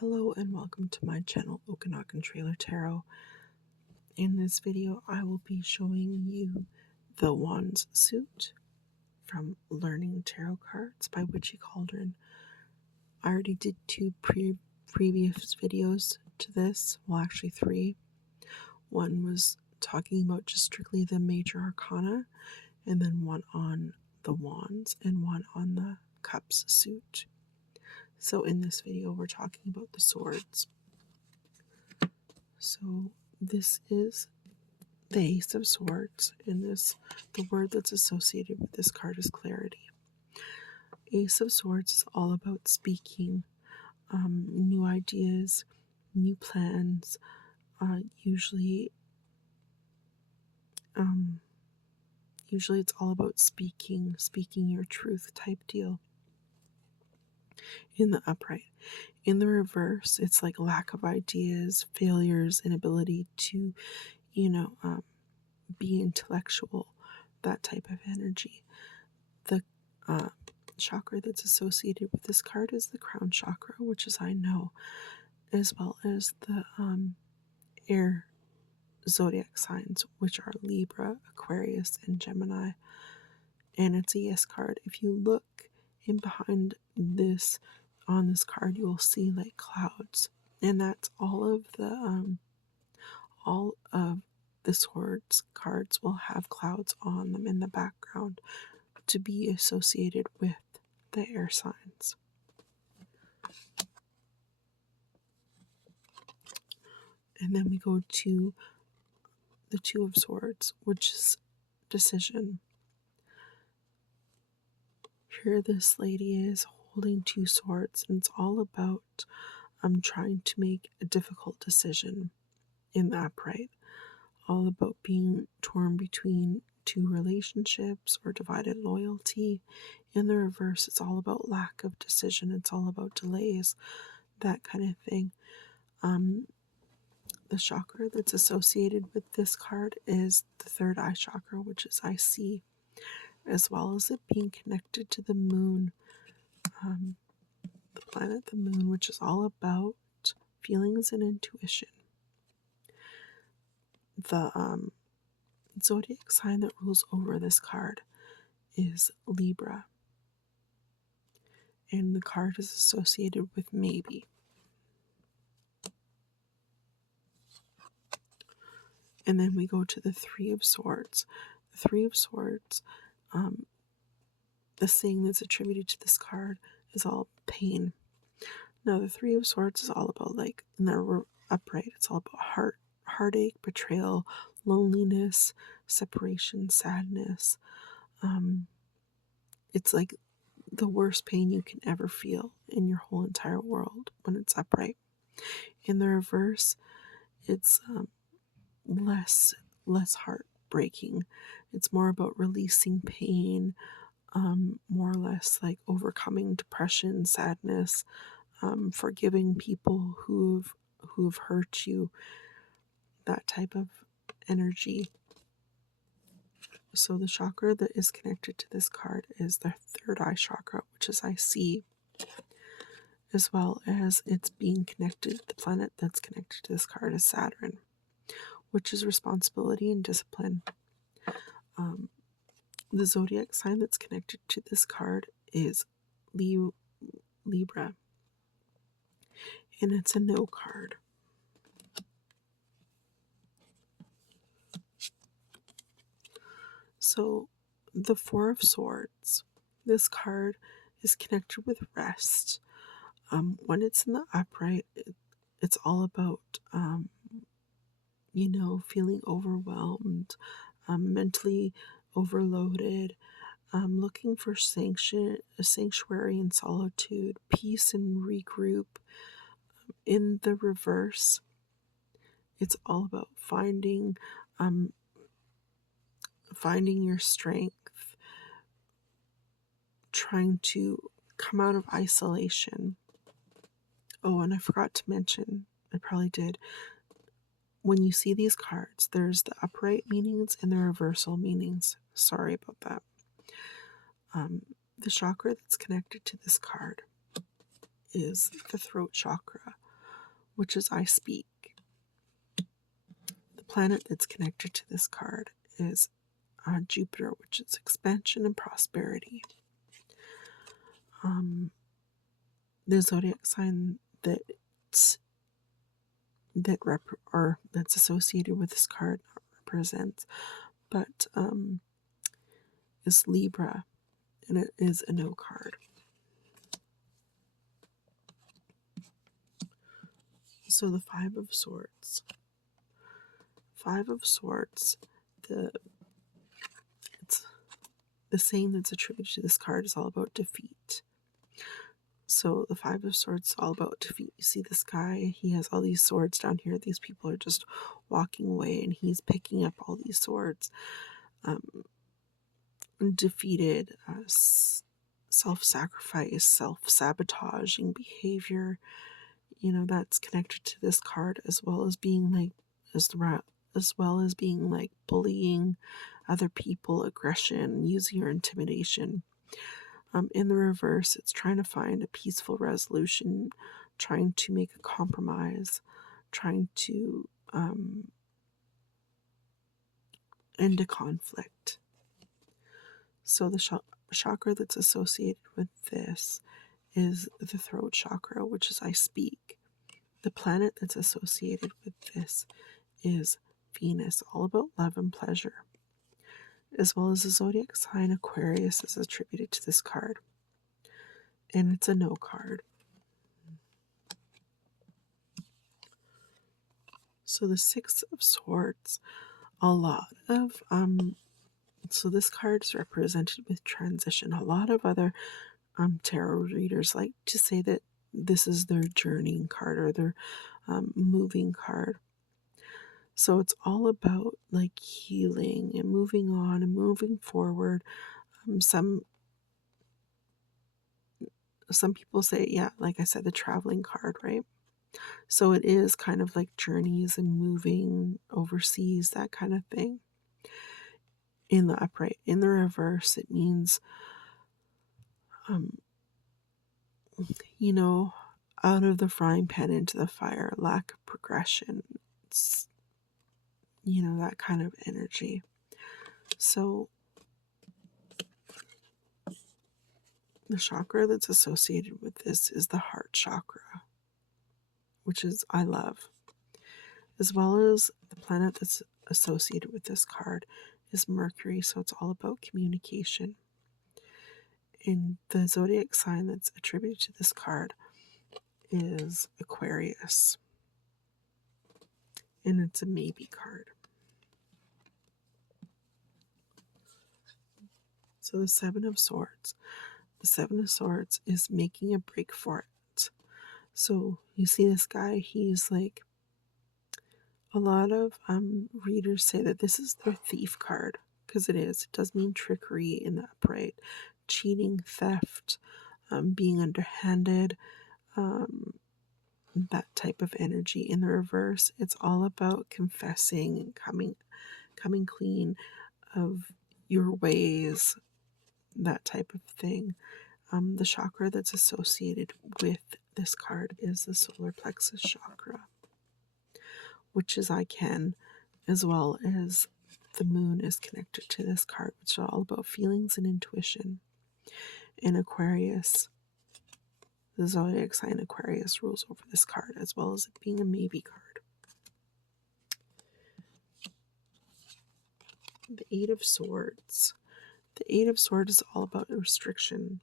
Hello and welcome to my channel, Okanagan Trailer Tarot. In this video, I will be showing you the Wands suit from Learning Tarot Cards by Witchy Cauldron. I already did two previous videos to this, well actually three. One was talking about just strictly the major arcana, and then one on the wands and one on the cups suit. So in this video, we're talking about the swords. So this is the Ace of Swords, and the word that's associated with this card is clarity. Ace of Swords is all about speaking, new ideas, new plans. Usually it's all about speaking your truth type deal. In the upright. In the reverse, it's like lack of ideas, failures, inability to, be intellectual, that type of energy. The chakra that's associated with this card is the crown chakra, which is I know, as well as the air zodiac signs, which are Libra, Aquarius, and Gemini. And it's a yes card. If you look in behind this, on this card, you will see like clouds, and that's all of the swords cards will have clouds on them in the background to be associated with the air signs. And then we go to the Two of Swords, which is decision. Here this lady is holding two swords, and it's all about trying to make a difficult decision in the upright. All about being torn between two relationships or divided loyalty. In the reverse, it's all about lack of decision. It's all about delays, that kind of thing. The chakra that's associated with this card is the third eye chakra, which is I see, as well as it being connected to the moon, the planet the moon, which is all about feelings and intuition. The zodiac sign that rules over this card is Libra, and the card is associated with maybe. And then we go to the Three of Swords. The Three of Swords, the saying that's attributed to this card is all pain. Now, the Three of Swords is all about, like, in the upright, it's all about heartache, betrayal, loneliness, separation, sadness. It's like the worst pain you can ever feel in your whole entire world when it's upright. In the reverse, it's less heartbreaking. It's more about releasing pain, more or less like overcoming depression, sadness, forgiving people who've hurt you, that type of energy. So the chakra that is connected to this card is the third eye chakra, which is I see, as well as it's being connected. The planet that's connected to this card is Saturn, which is responsibility and discipline. The zodiac sign that's connected to this card is Libra, and it's a no card. So the Four of Swords, this card is connected with rest. When it's in the upright, it's all about feeling overwhelmed, mentally overloaded, looking for sanctuary and solitude, peace and regroup. In the reverse, it's all about finding your strength, trying to come out of isolation. Oh, and I forgot to mention, I probably did, when you see these cards, there's the upright meanings and the reversal meanings. Sorry about that. The chakra that's connected to this card is the throat chakra, which is I speak. The planet that's connected to this card is Jupiter, which is expansion and prosperity. The zodiac sign that's associated with this card represents, but is Libra, and it is a no card. So the Five of Swords. Five of Swords, the saying that's attributed to this card is all about defeat. So the Five of Swords is all about defeat. You see this guy, he has all these swords down here. These people are just walking away, and he's picking up all these swords. Defeated, self-sacrifice, self-sabotaging behavior. You know, that's connected to this card, as well as being like, bullying other people, aggression, using your intimidation. In the reverse, it's trying to find a peaceful resolution, trying to make a compromise, trying to end a conflict. So the chakra that's associated with this is the throat chakra, which is I speak. The planet that's associated with this is Venus, all about love and pleasure, as well as the zodiac sign Aquarius is attributed to this card, and it's a no card. So the Six of Swords, a lot of so this card is represented with transition. A lot of other tarot readers like to say that this is their journeying card or their moving card. So it's all about like healing and moving on and moving forward. Some people say, yeah, like I said, the traveling card, right? So it is kind of like journeys and moving overseas, that kind of thing. In the upright. In the reverse, it means, you know, out of the frying pan into the fire, lack of progression. It's, you know, that kind of energy. So the chakra that's associated with this is the heart chakra, which is I love. As well as the planet that's associated with this card is Mercury, so it's all about communication. And the zodiac sign that's attributed to this card is Aquarius, and it's a maybe card. So the Seven of Swords. The Seven of Swords is making a break for it. So you see this guy, he's like, a lot of readers say that this is their thief card, because it is. It does mean trickery in the upright, cheating, theft, being underhanded, that type of energy. In the reverse, it's all about confessing and coming clean of your ways, that type of thing. The chakra that's associated with this card is the solar plexus chakra, which is I can, as well as the moon is connected to this card, which is all about feelings and intuition. In Aquarius, the zodiac sign Aquarius rules over this card, as well as it being a maybe card. The Eight of Swords. The Eight of Swords is all about restriction.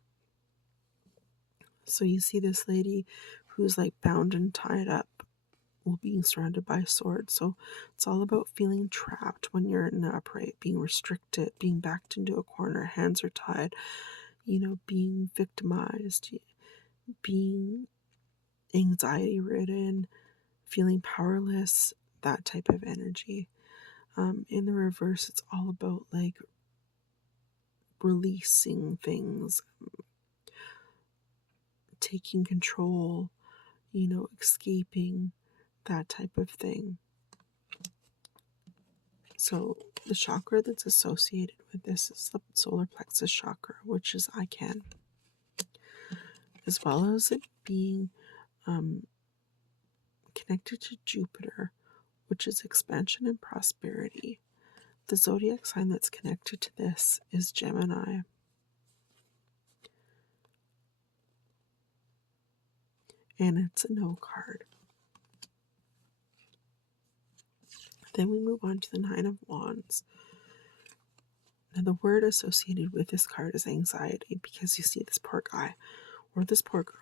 So you see this lady who's like bound and tied up while being surrounded by swords. So it's all about feeling trapped when you're in the upright, being restricted, being backed into a corner, hands are tied, you know, being victimized, being anxiety ridden, feeling powerless, that type of energy. In the reverse, it's all about like releasing things, taking control, you know, escaping, that type of thing. So the chakra that's associated with this is the solar plexus chakra, which is I can, as well as it being connected to Jupiter, which is expansion and prosperity. The zodiac sign that's connected to this is Gemini. And it's a no card. Then we move on to the Nine of Wands. Now, the word associated with this card is anxiety, because you see this poor guy or this poor girl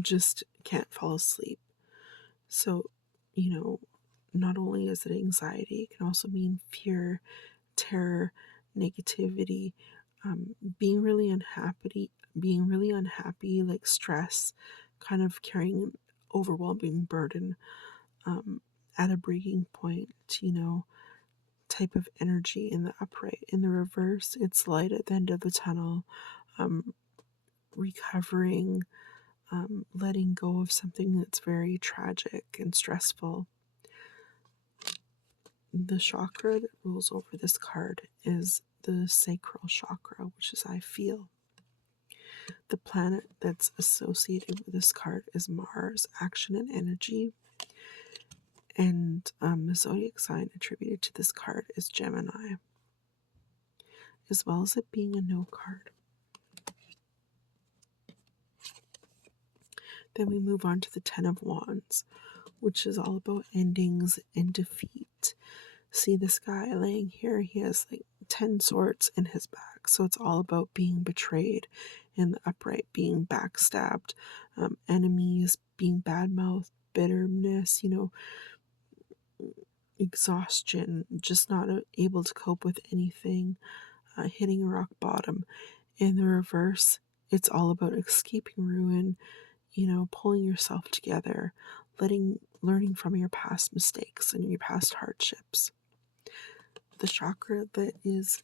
just can't fall asleep. So, not only is it anxiety, it can also mean fear, terror, negativity, being really unhappy, like stress, kind of carrying an overwhelming burden at a breaking point, type of energy in the upright. In the reverse, it's light at the end of the tunnel, recovering, letting go of something that's very tragic and stressful. The chakra that rules over this card is the sacral chakra, which is I feel. The planet that's associated with this card is Mars, action and energy. And the zodiac sign attributed to this card is Gemini, as well as it being a no card. Then we move on to the Ten of Wands, which is all about endings and defeat. See this guy laying here? He has like 10 swords in his back. So it's all about being betrayed in the upright, being backstabbed, enemies, being bad-mouthed, bitterness, exhaustion, just not able to cope with anything, hitting a rock bottom. In the reverse, it's all about escaping ruin, pulling yourself together, learning from your past mistakes and your past hardships. The chakra that is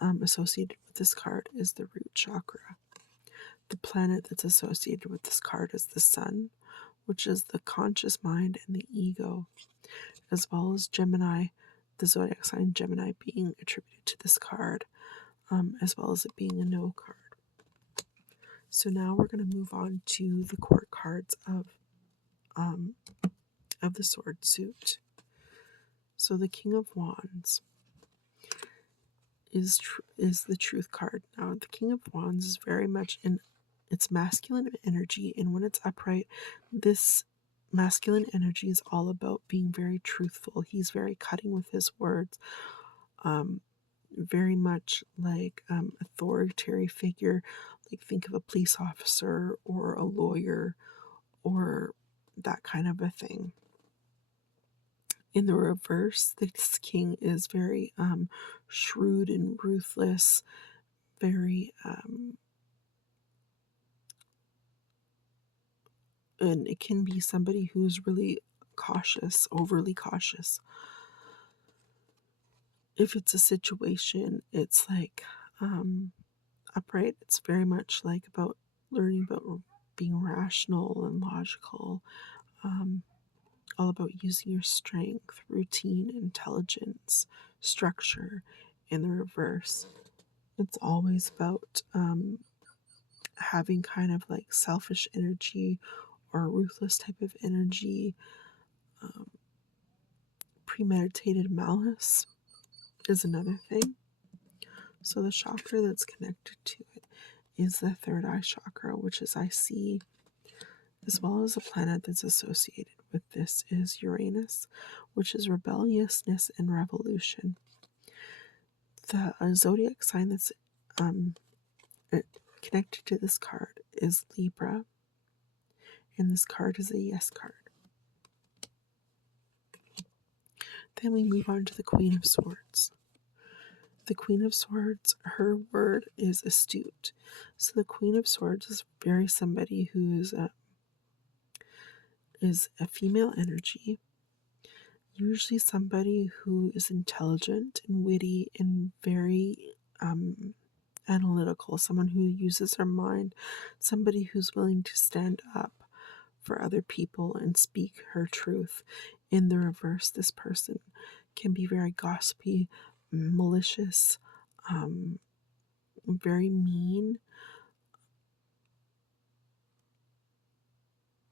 associated with this card is the root chakra. The planet that's associated with this card is the sun, which is the conscious mind and the ego, as well as Gemini, the zodiac sign Gemini being attributed to this card, as well as it being a no card. So now we're going to move on to the court cards of the sword suit. So the King of Wands is the truth card. Now the King of Wands is very much in its masculine energy, and when it's upright, this masculine energy is all about being very truthful. He's very cutting with his words, very much like authoritarian figure. Like think of a police officer or a lawyer or that kind of a thing. In the reverse, this king is very shrewd and ruthless, very and it can be somebody who's really cautious, overly cautious. If it's a situation, it's like upright, it's very much like about learning about being rational and logical, all about using your strength, routine, intelligence, structure. In the reverse, it's always about having kind of like selfish energy or ruthless type of energy. Premeditated malice is another thing. So the chakra that's connected to it is the third eye chakra, which is I see, as well as a planet that's associated with this is Uranus, which is rebelliousness and revolution. The zodiac sign that's connected to this card is Libra, and this card is a yes card. Then we move on to the Queen of Swords. The Queen of Swords, her word is astute. So the Queen of Swords is very somebody who is a female energy, usually somebody who is intelligent and witty and very analytical, someone who uses her mind, somebody who's willing to stand up for other people and speak her truth. In the reverse, this person can be very gossipy, malicious, very mean,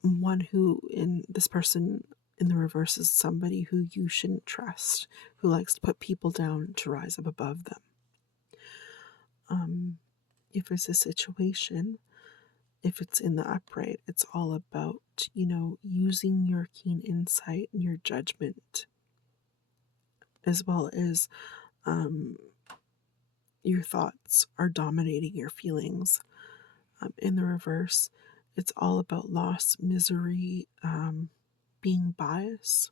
one who, in this person in the reverse, is somebody who you shouldn't trust, who likes to put people down to rise up above them. If it's a situation, if it's in the upright, it's all about, using your keen insight and your judgment, as well as your thoughts are dominating your feelings. In the reverse, it's all about loss, misery, being biased.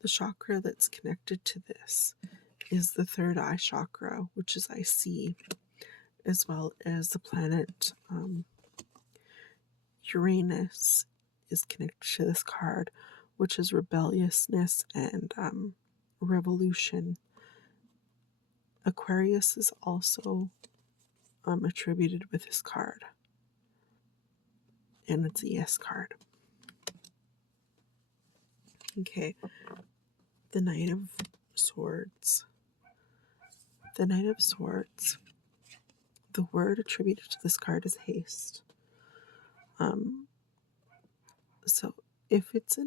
The chakra that's connected to this is the third eye chakra, which is I see, as well as the planet Uranus is connected to this card, which is rebelliousness and revolution. Aquarius is also attributed with this card, and it's a yes card. Okay, the Knight of Swords. The Knight of Swords, the word attributed to this card is haste. So if it's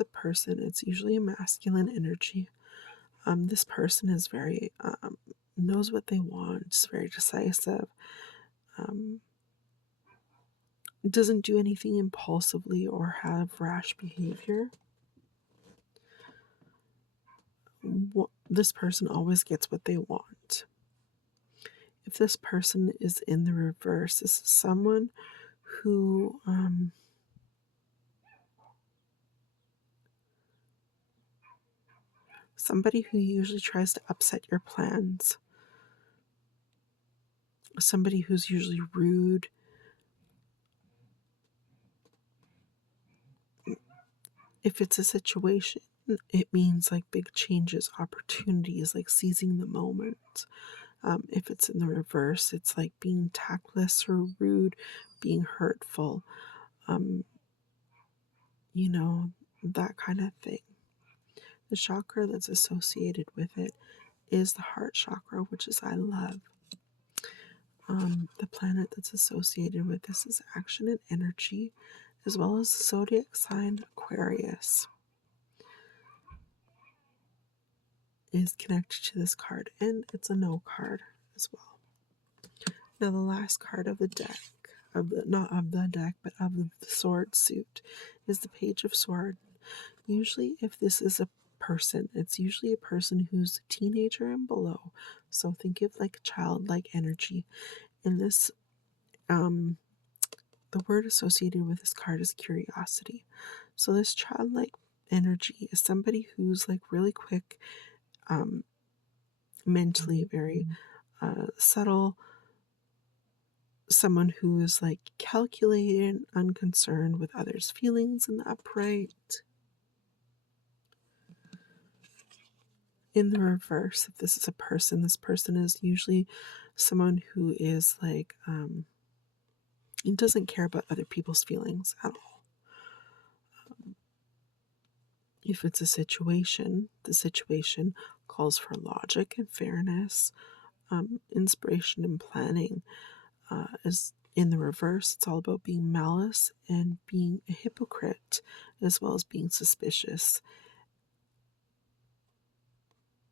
a person, it's usually a masculine energy. This person is very knows what they want, is very decisive. Doesn't do anything impulsively or have rash behavior. This person always gets what they want. If this person is in the reverse, this is someone who somebody who usually tries to upset your plans. Somebody who's usually rude. If it's a situation, it means like big changes, opportunities, like seizing the moment. If it's in the reverse, it's like being tactless or rude, being hurtful, that kind of thing. The chakra that's associated with it is the heart chakra, which is I love. The planet that's associated with this is action and energy, as well as the zodiac sign Aquarius is connected to this card, and it's a no card as well. Now the last card of the deck, not of the deck, but of the sword suit, is the Page of Swords. Usually if this is a person, it's usually a person who's a teenager and below. So think of like childlike energy. In this, the word associated with this card is curiosity. So this childlike energy is somebody who's like really quick, mentally very subtle, someone who is like calculated, unconcerned with others' feelings in the upright. In the reverse, if this is a person, this person is usually someone who is like doesn't care about other people's feelings at all. If it's a situation, the situation calls for logic and fairness, inspiration and planning. Is in the reverse, it's all about being malice and being a hypocrite, as well as being suspicious,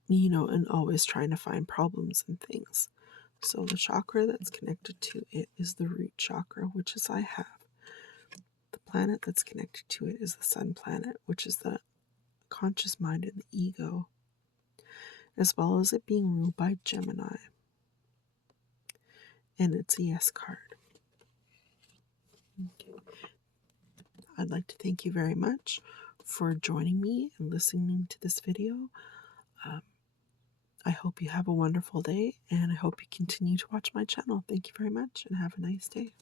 and always trying to find problems in things. So the chakra that's connected to it is the root chakra, which is I have. The planet that's connected to it is the sun planet, which is the conscious mind and the ego, as well as it being ruled by Gemini. And it's a yes card. Okay. I'd like to thank you very much for joining me and listening to this video. I hope you have a wonderful day, and I hope you continue to watch my channel. Thank you very much, and have a nice day.